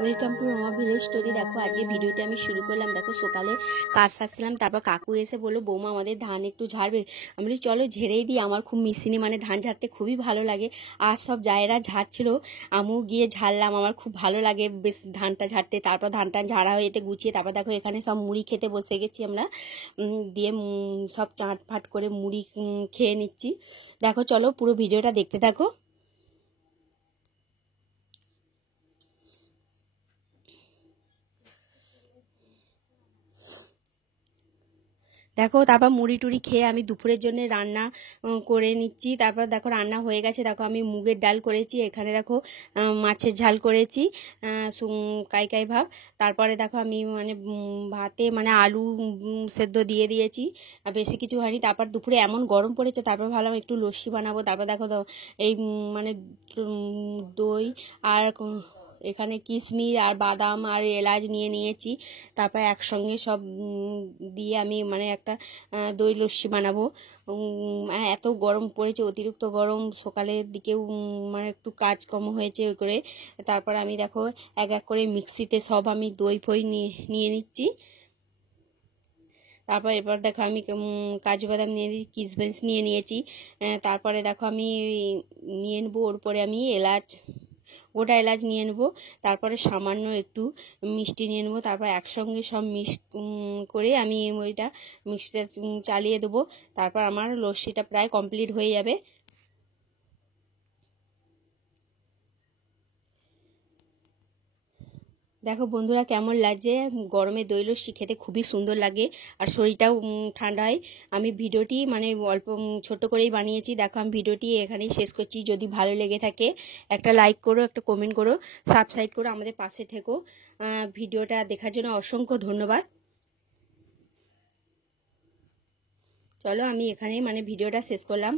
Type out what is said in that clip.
Welcome to Rama village story. দেখো আজকে ভিডিওটা আমি শুরু করলাম। দেখো সকালে কাজ সারছিলাম, তারপর কাকু এসে বললো বৌমা আমাদের ধান একটু ঝাড়বে। আমি বলি চলো ঝেড়েই দিই, আমার খুব মিশিনি মানে ধান ঝাড়তে খুবই ভালো লাগে। আর সব জায়েরা ঝাড়ছিল, আমিও গিয়ে ঝাড়লাম, আমার খুব ভালো লাগে বেশ ধানটা ঝাড়তে। তারপর ধানটা ঝাড়া হয়ে যেতে গুছিয়ে তারপর দেখো এখানে সব মুড়ি খেতে বসে গেছি আমরা। দিয়ে সব চাট ফাট করে মুড়ি খেয়ে নিচ্ছি। দেখো চলো পুরো ভিডিওটা দেখতে থাকো। দেখো তারপর মুড়ি টুড়ি খেয়ে আমি দুপুরের জন্য রান্না করে নিচ্ছি। তারপর দেখো রান্না হয়ে গেছে। দেখো আমি মুগের ডাল করেছি, এখানে দেখো মাছের ঝাল করেছি, কাই কাই ভাব। তারপরে দেখো আমি মানে ভাতে মানে আলু সেদ্ধ দিয়ে দিয়েছি, আর বেশি কিছু হয়নি। তারপর দুপুরে এমন গরম পড়েছে, তারপর ভাবলাম একটু লস্যি বানাবো। তারপর দেখো এই মানে দই আর এখানে কিশমিশ আর বাদাম আর এলাচ নিয়ে নিয়েছি। তারপর একসঙ্গে সব দিয়ে আমি মানে একটা দই লস্যি বানাবো। এত গরম পড়েছে, অতিরিক্ত গরম, সকালের দিকেও মানে একটু কাজ কম হয়েছে ওই করে। তারপর আমি দেখো এক এক করে মিক্সিতে সব আমি দই ফই নিয়ে নিচ্ছি। তারপর এবার দেখো আমি কাজু বাদাম নিয়ে নিয়েছি, কিশমিশ নিয়ে নিয়েছি। তারপরে দেখো আমি নিয়ে নেবো ওর পরে আমি এলাচ, গোটা এলাচ নিয়ে নেবো। তারপরে সামান্য একটু মিষ্টি নিয়ে নেবো। তারপর একসঙ্গে সব করে আমি ওইটা মিক্সিটা চালিয়ে দেবো। তারপর আমার লস্যিটা প্রায় কমপ্লিট হয়ে যাবে। দেখো বন্ধুরা কেমন লাগছে, গরমে দই লস্যি খেতে খুবই সুন্দর লাগে আর শরীরটাও ঠান্ডা হয়। আমি ভিডিওটি মানে অল্প ছোট করেই বানিয়েছি। দেখো আমি ভিডিওটি এখানেই শেষ করছি। যদি ভালো লেগে থাকে একটা লাইক করো, একটা কমেন্ট করো, সাবস্ক্রাইব করো, আমাদের পাশে থেকো। ভিডিওটা দেখার জন্য অসংখ্য ধন্যবাদ। চলো আমি এখানেই মানে ভিডিওটা শেষ করলাম।